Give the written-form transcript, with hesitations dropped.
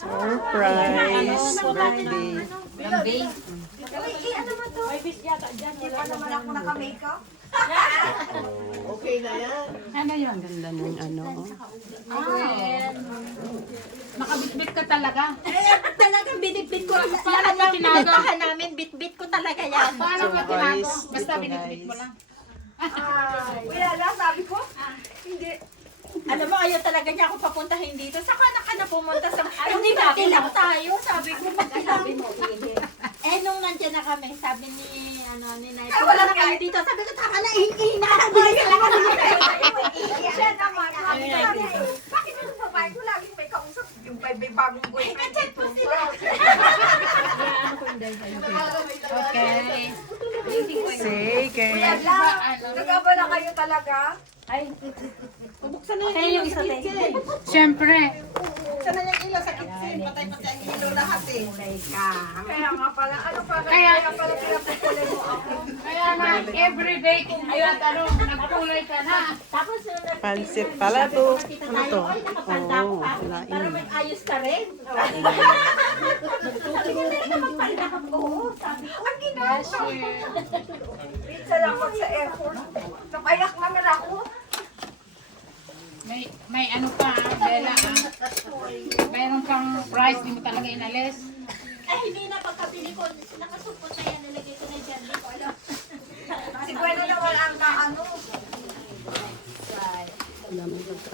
Surprise birthday. Hindi pa naman ako naka-makeup. Ano yung ganda ng ano? Nakabitbit ka talaga. Talagang binitbit ko. Paano Yan ba ang tinago? pinuntahan namin, bit-bit ko talaga yan. Paano So, ba tinago? guys, Basta ito, binitbit mo guys. lang. Wala lang, sabi ko. Hindi. Alam mo, ayaw talaga niya ako papuntahin dito. Saka ka na pumunta sa... Hindi ba lang tayo? Sabi ko, magkilang. Nung nandiyan na kami, sabi ni, ni Nay, wala na kayo dito. Sabi ko, tama na, hinahabili ka lang. Siya naman. Bakit yung babae ko laging may kausap? Yung may bagong boyfriend dito. Okay. Say, kay. Nagkabala kayo talaga? Bubuksan na yung isa Siyempre. Buksan na yung ilaw sa kitchen. Patay-patay ang ilaw lahat eh. Kaya nga pala, kaya pala pinapukulay mo ako. Kaya nga, everyday kung nagkulay ka na. Tapos, Pansit pala to. Ano to? nakapanda ko Oh, para lain. may ayos ka rin. Sabi ko na magpanda ka po. Sabi ko, ang ginawa. Pizza lang ako sa airport. Napayak naman ako. May ano pa, Bella. Mayroon kang price, di mo talaga inalis. Ay, hindi na pagkabili ko. Nakasupot na yan. Nalagay ko na dyan. Hindi ko alam. Si Bueno na wala ang ano. Alam mo ba ito?